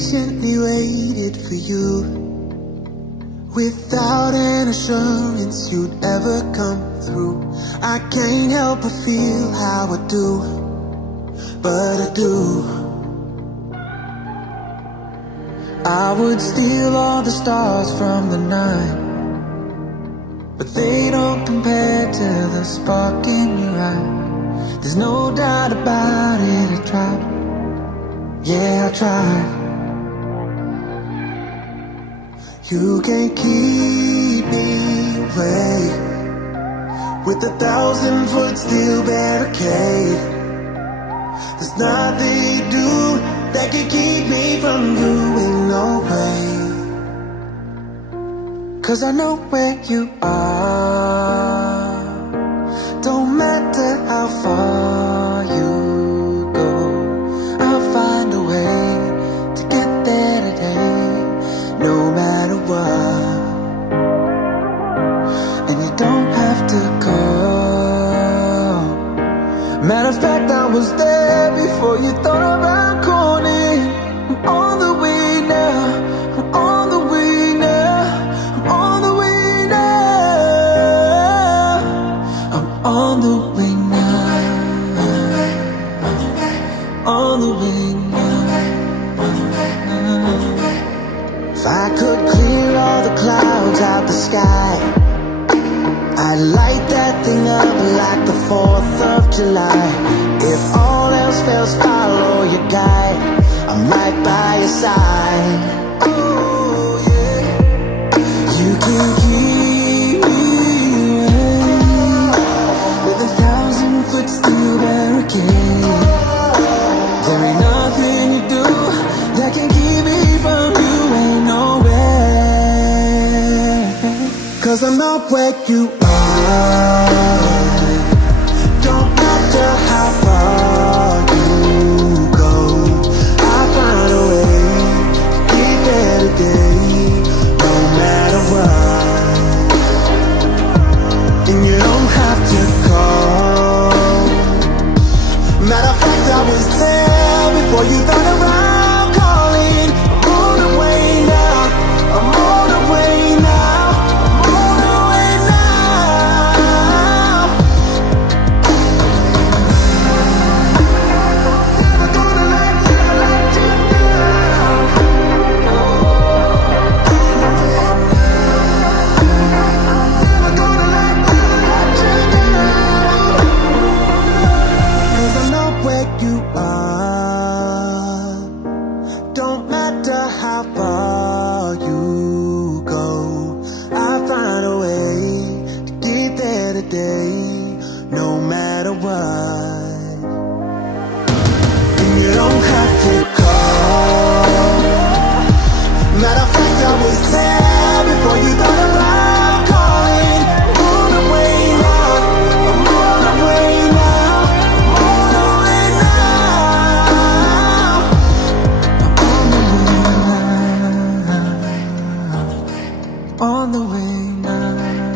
patiently waited for you, without an assurance you'd ever come through. I can't help but feel how I do, but I do. I would steal all the stars from the night, but they don't compare to the spark in your eye. There's no doubt about it, I tried. Yeah, I tried. You can't keep me away with 1,000-foot steel barricade. There's nothing you do that can keep me from you in no way. 'Cause I know where you are. Don't matter how far you go, I'll find a way to get there today, no matter what. And you don't have to call. Matter of fact, I was there before you thought about calling. I'm on the way now, I'm on the way now, I'm on the way now, I'm on the way now, on the way now. If I could clear all the clouds out the sky, I'd light that thing up like the 4th of July. If all else fails, follow your guide, I'm right by your side. Oh yeah, you can keep me away with 1,000-foot steel barricade. There ain't nothing you do that can keep me from you, ain't no way. 'Cause I'm not where you are. Don't matter how far you go, I'll find a way to get there today, no matter what. And you don't have to call. Matter of fact, I was there before you thought about calling. I'm on the way now, I'm on the way now, I'm on the way now. I'm gonna let you down. I'm gonna let you down. 'Cause I'm not where you are. Don't matter how far you go, I'll find a way to get there today, no matter what. And you don't have to call. Matter of fact, I was there before you thought about calling. I'm on the way now, I'm on the way now, I'm on the way now, I'm on the way now, on the way now.